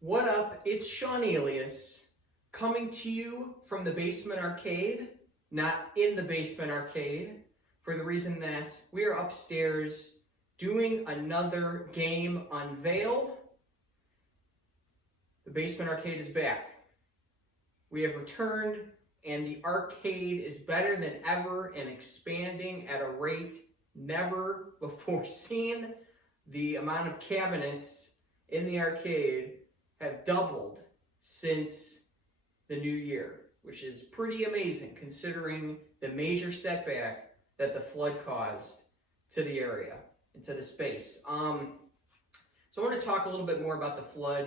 What up? It's Seaneleous coming to you from the basement arcade, not in the basement arcade, for the reason that we are upstairs doing another game unveil. The basement arcade is back. We have returned and the arcade is better than ever and expanding at a rate never before seen. The amount of cabinets in the arcade have doubled since the new year, which is pretty amazing considering the major setback that the flood caused to the area and to the space. So I want to talk a little bit more about the flood,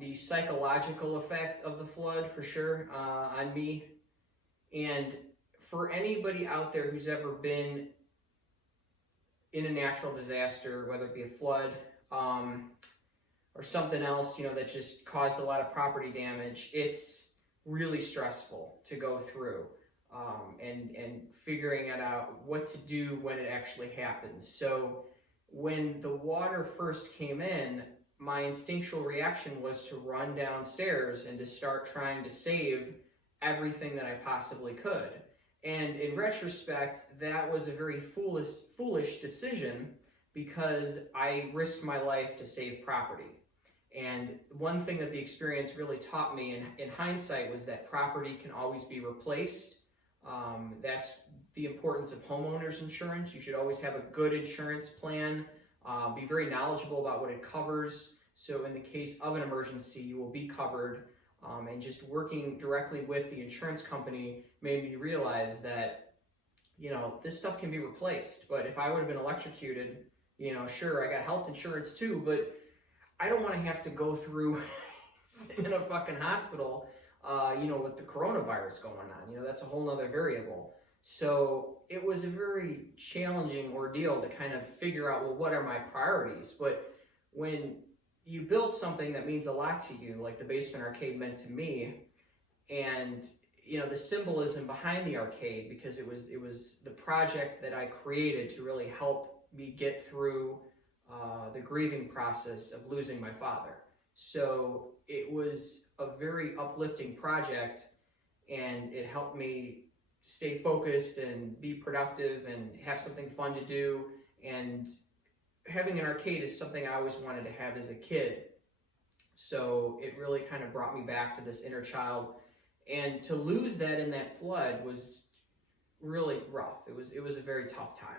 the psychological effect of the flood for sure on me. And for anybody out there who's ever been in a natural disaster, whether it be a flood, or something else, that just caused a lot of property damage, it's really stressful to go through and figuring out what to do when it actually happens. So when the water first came in, my instinctual reaction was to run downstairs and to start trying to save everything that I possibly could. And in retrospect, that was a very foolish decision because I risked my life to save property. And one thing that the experience really taught me in hindsight was that property can always be replaced. That's the importance of homeowners insurance. You should always have a good insurance plan. Be very knowledgeable about what it covers. So in the case of an emergency, you will be covered. And just working directly with the insurance company made me realize that, this stuff can be replaced. But if I would have been electrocuted, sure, I got health insurance too, but I don't want to have to go through in a fucking hospital, with the coronavirus going on. That's a whole nother variable. So it was a very challenging ordeal to kind of figure out, well, what are my priorities? But when you build something that means a lot to you, like the basement arcade meant to me, and the symbolism behind the arcade, because it was the project that I created to really help me get through the grieving process of losing my father. So it was a very uplifting project, and it helped me stay focused and be productive and have something fun to do. And having an arcade is something I always wanted to have as a kid. So it really kind of brought me back to this inner child. And to lose that in that flood was really rough. It was a very tough time.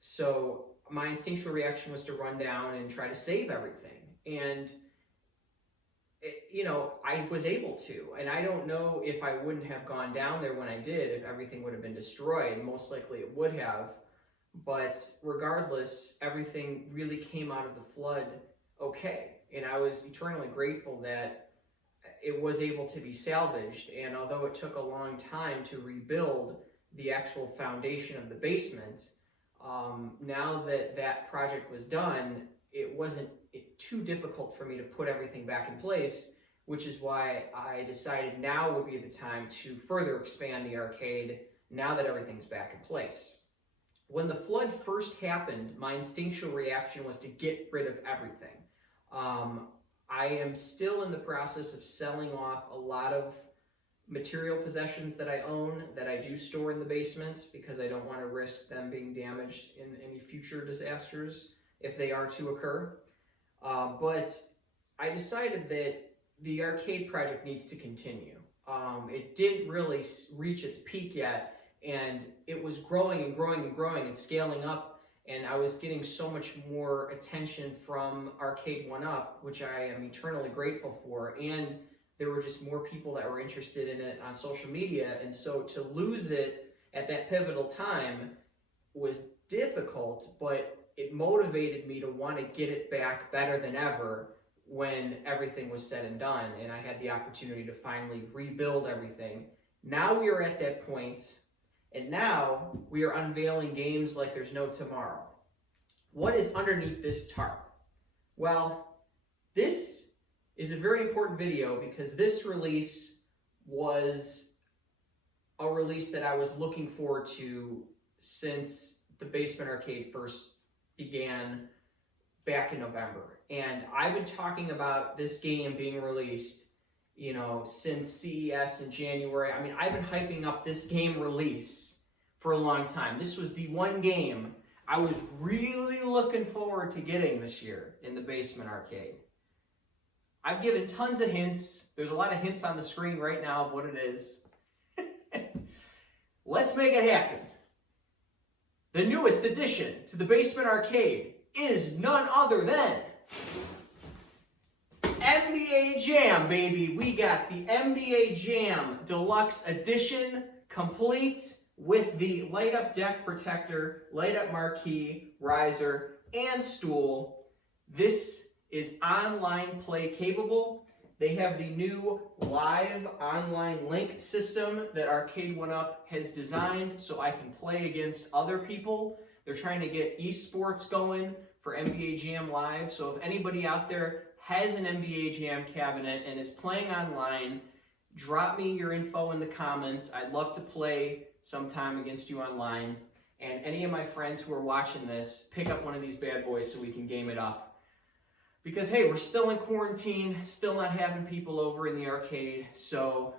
So my instinctual reaction was to run down and try to save everything. And, I was able to. And I don't know if I wouldn't have gone down there when I did, if everything would have been destroyed. Most likely it would have. But regardless, everything really came out of the flood okay. And I was eternally grateful that it was able to be salvaged. And although it took a long time to rebuild the actual foundation of the basement, now that that project was done, it wasn't too difficult for me to put everything back in place, which is why I decided now would be the time to further expand the arcade now that everything's back in place. When the flood first happened, my instinctual reaction was to get rid of everything. I am still in the process of selling off a lot of material possessions that I own, that I do store in the basement, because I don't want to risk them being damaged in any future disasters if they are to occur. But I decided that the arcade project needs to continue. It didn't really reach its peak yet, and it was growing and growing and growing and scaling up, and I was getting so much more attention from Arcade 1UP, which I am eternally grateful for, and there were just more people that were interested in it on social media. And so to lose it at that pivotal time was difficult, but it motivated me to want to get it back better than ever when everything was said and done, and I had the opportunity to finally rebuild everything. Now we are at that point, and now we are unveiling games like there's no tomorrow. What is underneath this tarp? Well, this is a very important video because this release was a release that I was looking forward to since the basement arcade first began back in November. And I've been talking about this game being released, you know, since CES in January. I mean, I've been hyping up this game release for a long time. This was the one game I was really looking forward to getting this year in the Basement Arcade. I've given tons of hints. There's a lot of hints on the screen right now of what it is. Let's make it happen. The newest addition to the Basement Arcade is none other than NBA Jam, baby. We got the NBA Jam Deluxe Edition, complete with the light-up deck protector, light-up marquee, riser, and stool. This is online play capable. They have the new live online link system that Arcade 1UP has designed so I can play against other people. They're trying to get esports going for NBA Jam Live. So if anybody out there has an NBA Jam cabinet and is playing online, drop me your info in the comments. I'd love to play sometime against you online. And any of my friends who are watching this, pick up one of these bad boys so we can game it up. Because, hey, we're still in quarantine, still not having people over in the arcade, so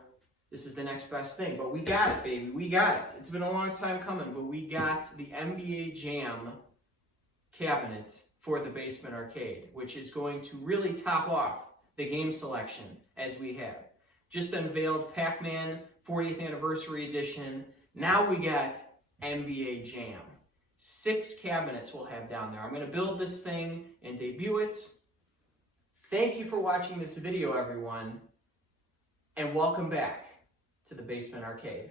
this is the next best thing. But we got it, baby. We got it. It's been a long time coming, but we got the NBA Jam cabinet for the Basement Arcade, which is going to really top off the game selection as we have. Just unveiled Pac-Man 40th Anniversary Edition. Now we got NBA Jam. 6 cabinets we'll have down there. I'm going to build this thing and debut it. Thank you for watching this video, everyone, and welcome back to the Basement Arcade.